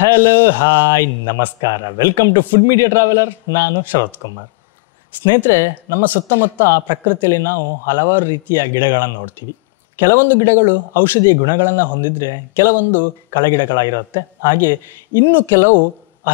Hello hi ನಮಸ್ಕಾರ, welcome to food media traveller. ನಾನು ಶರತ್ ಕುಮಾರ್. ಸ್ನೇಹಿತರೆ, ನಮ್ಮ ಸುತ್ತಮುತ್ತ ಪ್ರಕೃತಿಯಲ್ಲಿ ನಾವು ಹಲವಾರು ರೀತಿಯ ಗಿಡಗಳನ್ನು ನೋಡ್ತೀವಿ. ಕೆಲವೊಂದು ಗಿಡಗಳು ಔಷಧೀಯ ಗುಣಗಳನ್ನು ಹೊಂದಿದ್ರೆ, ಕೆಲವೊಂದು ಕಳೆಗಿಡಗಳಾಗಿರುತ್ತೆ, ಹಾಗೆ ಇನ್ನು ಕೆಲವು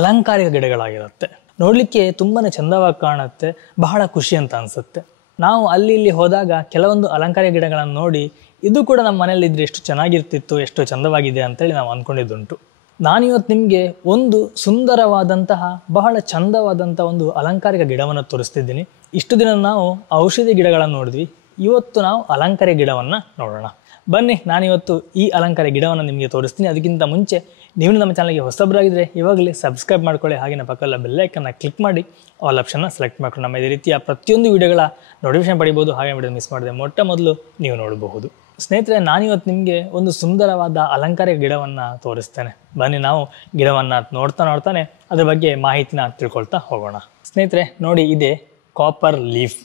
ಅಲಂಕಾರಿಕ ಗಿಡಗಳಾಗಿರುತ್ತೆ. ನೋಡಲಿಕ್ಕೆ ತುಂಬಾ ಚಂದವಾಗಿ ಕಾಣುತ್ತೆ, ಬಹಳ ಖುಷಿ ಅಂತ ಅನಿಸುತ್ತೆ. ನಾವು ಅಲ್ಲಿ ಇಲ್ಲಿ ಹೋದಾಗ ಕೆಲವೊಂದು ಅಲಂಕಾರಿಕ ಗಿಡಗಳನ್ನು ನೋಡಿ ಇದು ಕೂಡ ನಮ್ಮ ಮನೆಯಲ್ಲಿದ್ದರೆ ಎಷ್ಟು ಚೆನ್ನಾಗಿರ್ತಿತ್ತು, ಎಷ್ಟು ಚಂದವಾಗಿದೆ ಅಂತೇಳಿ ನಾವು ಅಂದ್ಕೊಂಡಿದ್ದುಂಟು. ನಾನಿವತ್ತು ನಿಮಗೆ ಒಂದು ಸುಂದರವಾದಂತಹ ಬಹಳ ಚಂದವಾದಂಥ ಒಂದು ಅಲಂಕಾರಿಕ ಗಿಡವನ್ನು ತೋರಿಸ್ತಿದ್ದೀನಿ. ಇಷ್ಟು ದಿನ ನಾವು ಔಷಧಿ ಗಿಡಗಳನ್ನು ನೋಡಿದ್ವಿ, ಇವತ್ತು ನಾವು ಅಲಂಕಾರಿಕ ಗಿಡವನ್ನು ನೋಡೋಣ. ಬನ್ನಿ, ನಾನಿವತ್ತು ಈ ಅಲಂಕಾರಿಕ ಗಿಡವನ್ನು ನಿಮಗೆ ತೋರಿಸ್ತೀನಿ. ಅದಕ್ಕಿಂತ ಮುಂಚೆ ನೀವು ನಮ್ಮ ಚಾನಲ್ಗೆ ಹೊಸಬರಾಗಿದ್ದರೆ ಇವಾಗಲೇ ಸಬ್ಸ್ಕ್ರೈಬ್ ಮಾಡ್ಕೊಳ್ಳಿ, ಹಾಗೆ ಪಕ್ಕದ ಬೆಲ್ ಐಕನ್ನ ಕ್ಲಿಕ್ ಮಾಡಿ ಆಲ್ ಆಪ್ಷನ್ನ ಸೆಲೆಕ್ಟ್ ಮಾಡ್ಕೊಂಡು ನಮ್ಮ ಇದೇ ರೀತಿಯ ಪ್ರತಿಯೊಂದು ವಿಡಿಯೋಗಳ ನೋಟಿಫಿಕೇಶನ್ ಪಡಿಬೋದು. ಹಾಗೆ ವಿಡಿಯೋ ಮಿಸ್ ಮಾಡಿದೆ ಮೊಟ್ಟ ಮೊದಲು ನೀವು ನೋಡಬಹುದು. ಸ್ನೇಹಿತರೆ, ನಾನಿವತ್ತು ನಿಮಗೆ ಒಂದು ಸುಂದರವಾದ ಅಲಂಕಾರಿಕ ಗಿಡವನ್ನು ತೋರಿಸ್ತೇನೆ. ಬನ್ನಿ, ನಾವು ಗಿಡವನ್ನು ನೋಡ್ತಾನೆ ಅದ್ರ ಬಗ್ಗೆ ಮಾಹಿತಿನ ತಿಳ್ಕೊಳ್ತಾ ಹೋಗೋಣ. ಸ್ನೇಹಿತರೆ ನೋಡಿ, ಇದೆ ಕಾಪರ್ ಲೀಫ್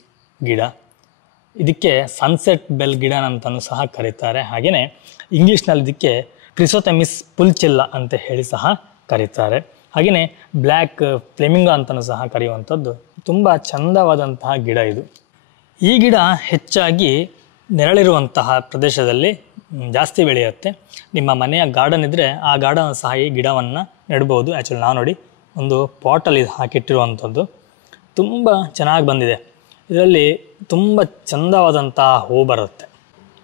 ಗಿಡ. ಇದಕ್ಕೆ ಸನ್ಸೆಟ್ ಬೆಲ್ ಗಿಡ ಅಂತಲೂ ಸಹ ಕರೀತಾರೆ. ಹಾಗೆಯೇ ಇಂಗ್ಲೀಷ್ನಲ್ಲಿ ಇದಕ್ಕೆ ಕ್ರಿಸೋಥೆಮಿಸ್ ಪುಲ್ಚೆಲ್ಲ ಅಂತ ಹೇಳಿ ಸಹ ಕರೀತಾರೆ. ಹಾಗೆಯೇ ಬ್ಲ್ಯಾಕ್ ಫ್ಲೆಮಿಂಗೋ ಅಂತಲೂ ಸಹ ಕರೆಯುವಂಥದ್ದು. ತುಂಬ ಚಂದವಾದಂತಹ ಗಿಡ ಇದು. ಈ ಗಿಡ ಹೆಚ್ಚಾಗಿ ನೆರಳಿರುವಂತಹ ಪ್ರದೇಶದಲ್ಲಿ ಜಾಸ್ತಿ ಬೆಳೆಯುತ್ತೆ. ನಿಮ್ಮ ಮನೆಯ ಗಾರ್ಡನ್ ಇದ್ದರೆ ಆ ಗಾರ್ಡನ್ ಸಹ ಈ ಗಿಡವನ್ನು ನೆಡ್ಬೋದು. ಆ್ಯಕ್ಚುಲಿ ನಾವು ನೋಡಿ ಒಂದು ಪಾಟಲ್ಲಿ ಹಾಕಿಟ್ಟಿರುವಂಥದ್ದು ತುಂಬ ಚೆನ್ನಾಗಿ ಬಂದಿದೆ. ಇದರಲ್ಲಿ ತುಂಬ ಚಂದವಾದಂತಹ ಹೂ ಬರುತ್ತೆ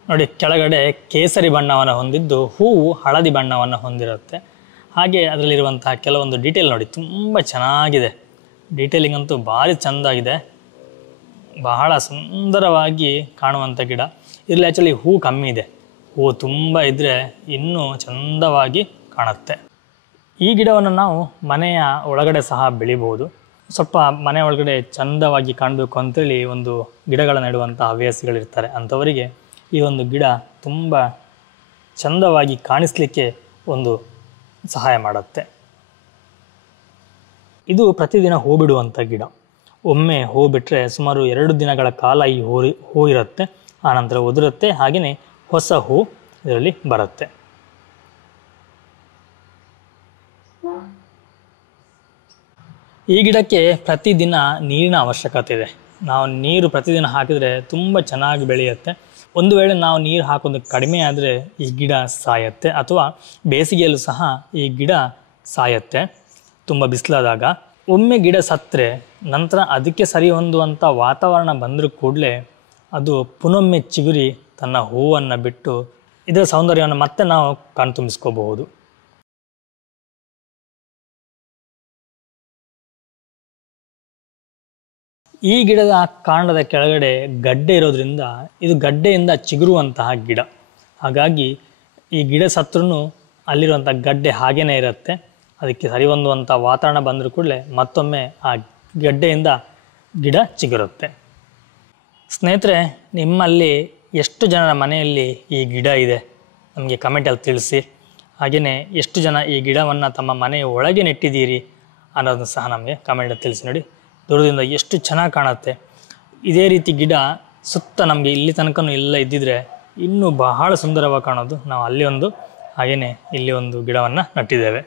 ನೋಡಿ. ಕೆಳಗಡೆ ಕೇಸರಿ ಬಣ್ಣವನ್ನು ಹೊಂದಿದ್ದು, ಹೂವು ಹಳದಿ ಬಣ್ಣವನ್ನು ಹೊಂದಿರುತ್ತೆ. ಹಾಗೆ ಅದರಲ್ಲಿರುವಂತಹ ಕೆಲವೊಂದು ಡೀಟೇಲ್ ನೋಡಿ, ತುಂಬ ಚೆನ್ನಾಗಿದೆ. ಡೀಟೇಲಿಂಗ್ ಅಂತೂ ಭಾರಿ ಚೆಂದಾಗಿದೆ, ಬಹಳ ಸುಂದರವಾಗಿ ಕಾಣುವಂಥ ಗಿಡ. ಇದರಲ್ಲಿ ಆ್ಯಕ್ಚುಲಿ ಹೂ ಕಮ್ಮಿ ಇದೆ, ಹೂ ತುಂಬ ಇದ್ದರೆ ಇನ್ನೂ ಚಂದವಾಗಿ ಕಾಣುತ್ತೆ. ಈ ಗಿಡವನ್ನು ನಾವು ಮನೆಯ ಒಳಗಡೆ ಸಹ ಬೆಳಿಬೋದು. ಸ್ವಲ್ಪ ಮನೆ ಒಳಗಡೆ ಚಂದವಾಗಿ ಕಾಣಬೇಕು ಅಂತೇಳಿ ಒಂದು ಗಿಡಗಳ ನೆಡುವಂಥ ಹವ್ಯಾಸಿಗಳಿರ್ತಾರೆ. ಅಂಥವರಿಗೆ ಈ ಒಂದು ಗಿಡ ತುಂಬ ಚಂದವಾಗಿ ಕಾಣಿಸ್ಲಿಕ್ಕೆ ಒಂದು ಸಹಾಯ ಮಾಡುತ್ತೆ. ಇದು ಪ್ರತಿದಿನ ಹೂ ಬಿಡುವಂಥ ಗಿಡ. ಒಮ್ಮೆ ಹೂ ಬಿಟ್ಟರೆ ಸುಮಾರು 2 ದಿನಗಳ ಕಾಲ ಈ ಹೂ ಇರುತ್ತೆ, ಆನಂತರ ಉದುರುತ್ತೆ. ಹಾಗೆಯೇ ಹೊಸ ಹೂ ಇದರಲ್ಲಿ ಬರುತ್ತೆ. ಈ ಗಿಡಕ್ಕೆ ಪ್ರತಿದಿನ ನೀರಿನ ಅವಶ್ಯಕತೆ ಇದೆ. ನಾವು ನೀರು ಪ್ರತಿದಿನ ಹಾಕಿದರೆ ತುಂಬ ಚೆನ್ನಾಗಿ ಬೆಳೆಯುತ್ತೆ. ಒಂದು ವೇಳೆ ನಾವು ನೀರು ಹಾಕೋದು ಕಡಿಮೆ ಆದರೆ ಈ ಗಿಡ ಸಾಯುತ್ತೆ, ಅಥವಾ ಬೇಸಿಗೆಯಲ್ಲೂ ಸಹ ಈ ಗಿಡ ಸಾಯುತ್ತೆ ತುಂಬ ಬಿಸಿಲಾದಾಗ. ಒಮ್ಮೆ ಗಿಡ ಸತ್ತರೆ ನಂತರ ಅದಕ್ಕೆ ಸರಿ ಹೊಂದುವಂಥ ವಾತಾವರಣ ಬಂದರೂ ಕೂಡಲೇ ಅದು ಪುನೊಮ್ಮೆ ಚಿಗುರಿ ತನ್ನ ಹೂವನ್ನು ಬಿಟ್ಟು ಇದರ ಸೌಂದರ್ಯವನ್ನು ಮತ್ತೆ ನಾವು ಕಣ್ತುಂಬಿಸ್ಕೋಬಹುದು. ಈ ಗಿಡದ ಕಾಂಡದ ಕೆಳಗಡೆ ಗಡ್ಡೆ ಇರೋದ್ರಿಂದ ಇದು ಗಡ್ಡೆಯಿಂದ ಚಿಗುರುವಂತಹ ಗಿಡ. ಹಾಗಾಗಿ ಈ ಗಿಡ ಸತ್ರೂ ಅಲ್ಲಿರುವಂಥ ಗಡ್ಡೆ ಹಾಗೇ ಇರುತ್ತೆ. ಅದಕ್ಕೆ ಸರಿ ಹೊಂದುವಂಥ ವಾತಾವರಣ ಬಂದರೂ ಕೂಡಲೇ ಮತ್ತೊಮ್ಮೆ ಆ ಗಡ್ಡೆಯಿಂದ ಗಿಡ ಚಿಗುರುತ್ತೆ. ಸ್ನೇಹಿತರೆ, ನಿಮ್ಮಲ್ಲಿ ಎಷ್ಟು ಜನರ ಮನೆಯಲ್ಲಿ ಈ ಗಿಡ ಇದೆ ನಮಗೆ ಕಮೆಂಟಲ್ಲಿ ತಿಳಿಸಿ. ಹಾಗೆಯೇ ಎಷ್ಟು ಜನ ಈ ಗಿಡವನ್ನು ತಮ್ಮ ಮನೆಯ ಒಳಗೆ ನೆಟ್ಟಿದ್ದೀರಿ ಅನ್ನೋದನ್ನು ಸಹ ನಮಗೆ ಕಮೆಂಟಲ್ಲಿ ತಿಳಿಸಿ. ನೋಡಿ, ದೂರದಿಂದ ಎಷ್ಟು ಚೆನ್ನಾಗಿ ಕಾಣುತ್ತೆ. ಇದೇ ರೀತಿ ಗಿಡ ಸುತ್ತ ನಮಗೆ ಇಲ್ಲಿ ತನಕ ಎಲ್ಲ ಇದ್ದಿದ್ರೆ ಇನ್ನೂ ಬಹಳ ಸುಂದರವಾಗಿ ಕಾಣೋದು. ನಾವು ಅಲ್ಲಿ ಒಂದು, ಹಾಗೆಯೇ ಇಲ್ಲಿ ಒಂದು ಗಿಡವನ್ನು ನಟ್ಟಿದ್ದೇವೆ.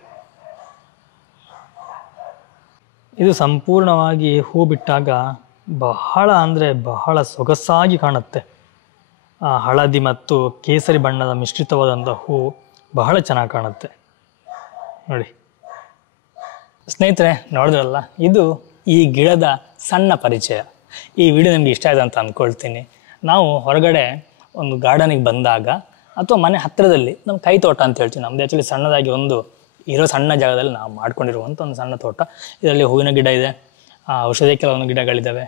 ಇದು ಸಂಪೂರ್ಣವಾಗಿ ಹೂ ಬಿಟ್ಟಾಗ ಬಹಳ ಅಂದರೆ ಬಹಳ ಸೊಗಸಾಗಿ ಕಾಣುತ್ತೆ. ಆ ಹಳದಿ ಮತ್ತು ಕೇಸರಿ ಬಣ್ಣದ ಮಿಶ್ರಿತವಾದಂಥ ಹೂ ಬಹಳ ಚೆನ್ನಾಗಿ ಕಾಣುತ್ತೆ ನೋಡಿ. ಸ್ನೇಹಿತರೆ, ನೋಡಿದ್ರಲ್ಲ, ಇದು ಈ ಗಿಡದ ಸಣ್ಣ ಪರಿಚಯ. ಈ ವಿಡಿಯೋ ನಿಮಗೆ ಇಷ್ಟ ಆಯಿತು ಅಂತ ಅಂದ್ಕೊಳ್ತೀನಿ. ನಾವು ಹೊರಗಡೆ ಒಂದು ಗಾರ್ಡನಿಗೆ ಬಂದಾಗ ಅಥವಾ ಮನೆ ಹತ್ತಿರದಲ್ಲಿ ನಮ್ಮ ಕೈ ತೋಟ ಅಂತ ಹೇಳ್ತೀವಿ, ನಮ್ಮದು ಆ್ಯಕ್ಚುಲಿ ಸಣ್ಣದಾಗಿ ಒಂದು ಇರೋ ಸಣ್ಣ ಜಾಗದಲ್ಲಿ ನಾವು ಮಾಡ್ಕೊಂಡಿರುವಂಥ ಒಂದು ಸಣ್ಣ ತೋಟ. ಇದರಲ್ಲಿ ಹೂವಿನ ಗಿಡ ಇದೆ, ಔಷಧಿ ಕೆಲವೊಂದು ಗಿಡಗಳಿದ್ದಾವೆ,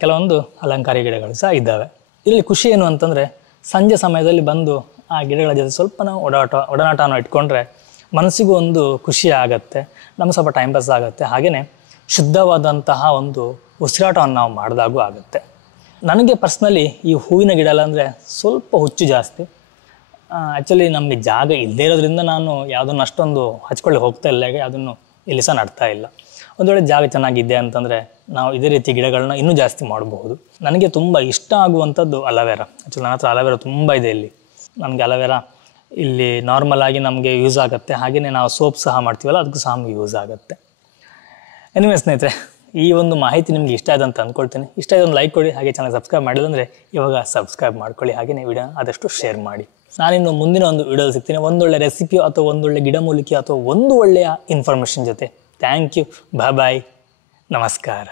ಕೆಲವೊಂದು ಅಲಂಕಾರಿಕ ಗಿಡಗಳು ಸಹ ಇದ್ದಾವೆ. ಇದರಲ್ಲಿ ಖುಷಿ ಏನು ಅಂತಂದರೆ, ಸಂಜೆ ಸಮಯದಲ್ಲಿ ಬಂದು ಆ ಗಿಡಗಳ ಜೊತೆ ಸ್ವಲ್ಪ ನಾವು ಒಡನಾಟವನ್ನು ಇಟ್ಕೊಂಡ್ರೆ ಮನಸ್ಸಿಗೂ ಒಂದು ಖುಷಿ ಆಗುತ್ತೆ, ನಮಗೆ ಸ್ವಲ್ಪ ಟೈಮ್ ಪಾಸ್ ಆಗುತ್ತೆ. ಹಾಗೆಯೇ ಶುದ್ಧವಾದಂತಹ ಒಂದು ಉಸಿರಾಟವನ್ನು ನಾವು ಮಾಡಿದಾಗೂ ಆಗುತ್ತೆ. ನನಗೆ ಪರ್ಸ್ನಲಿ ಈ ಹೂವಿನ ಗಿಡ ಎಲ್ಲ ಅಂದರೆ ಸ್ವಲ್ಪ ಹುಚ್ಚು ಜಾಸ್ತಿ. ಆ್ಯಕ್ಚುಲಿ ನಮಗೆ ಜಾಗ ಇಲ್ಲದೇ ಇರೋದ್ರಿಂದ ನಾನು ಯಾವುದನ್ನು ಅಷ್ಟೊಂದು ಹಚ್ಕೊಳ್ಳಿ ಹೋಗ್ತಾ ಇಲ್ಲ, ಅದನ್ನು ಇಲ್ಲಿ ಸಹ ನಡ್ತಾ ಇಲ್ಲ. ಒಂದು ವೇಳೆ ಜಾಗ ಚೆನ್ನಾಗಿದೆ ಅಂತಂದರೆ ನಾವು ಇದೇ ರೀತಿ ಗಿಡಗಳನ್ನ ಇನ್ನೂ ಜಾಸ್ತಿ ಮಾಡಬಹುದು. ನನಗೆ ತುಂಬ ಇಷ್ಟ ಆಗುವಂಥದ್ದು ಅಲೋವೆರಾ. ಆ್ಯಕ್ಚುಲಿ ನನ್ನ ಹತ್ರ ಅಲೋವೆರಾ ತುಂಬ ಇದೆ ಇಲ್ಲಿ. ನನಗೆ ಅಲೋವೆರಾ ಇಲ್ಲಿ ನಾರ್ಮಲ್ ಆಗಿ ನಮಗೆ ಯೂಸ್ ಆಗುತ್ತೆ. ಹಾಗೆಯೇ ನಾವು ಸೋಪ್ ಸಹ ಮಾಡ್ತೀವಲ್ಲ ಅದಕ್ಕೂ ಸಹ ನಮಗೆ ಯೂಸ್ ಆಗುತ್ತೆ. ಎನಿವೆ ಸ್ನೇಹಿತರೆ, ಈ ಒಂದು ಮಾಹಿತಿ ನಿಮ್ಗೆ ಇಷ್ಟ ಆಯ್ತು ಅಂತ ಅಂದ್ಕೊಳ್ತೀನಿ. ಇಷ್ಟ ಆಯ್ತು ಒಂದು ಲೈಕ್ ಕೊಡಿ, ಹಾಗೆ ಚಾನಲ್ ಸಬ್ಸ್ಕ್ರೈಬ್ ಮಾಡಿಲ್ಲ ಅಂದರೆ ಇವಾಗ ಸಬ್ಸ್ಕ್ರೈಬ್ ಮಾಡ್ಕೊಳ್ಳಿ. ಹಾಗೆಯೇ ವಿಡಿಯೋ ಆದಷ್ಟು ಶೇರ್ ಮಾಡಿ. ನಾನಿನ್ನು ಮುಂದಿನ ಒಂದು ವಿಡಿಯೋದಲ್ಲಿ ಸಿಗ್ತೀನಿ ಒಂದೊಳ್ಳೆ ರೆಸಿಪಿ ಅಥವಾ ಒಂದೊಳ್ಳೆ ಗಿಡಮೂಲಿಕೆ ಅಥವಾ ಒಂದು ಒಳ್ಳೆಯ ಇನ್ಫಾರ್ಮೇಷನ್ ಜೊತೆ. Thank you. ಬಾಯ್. ನಮಸ್ಕಾರ.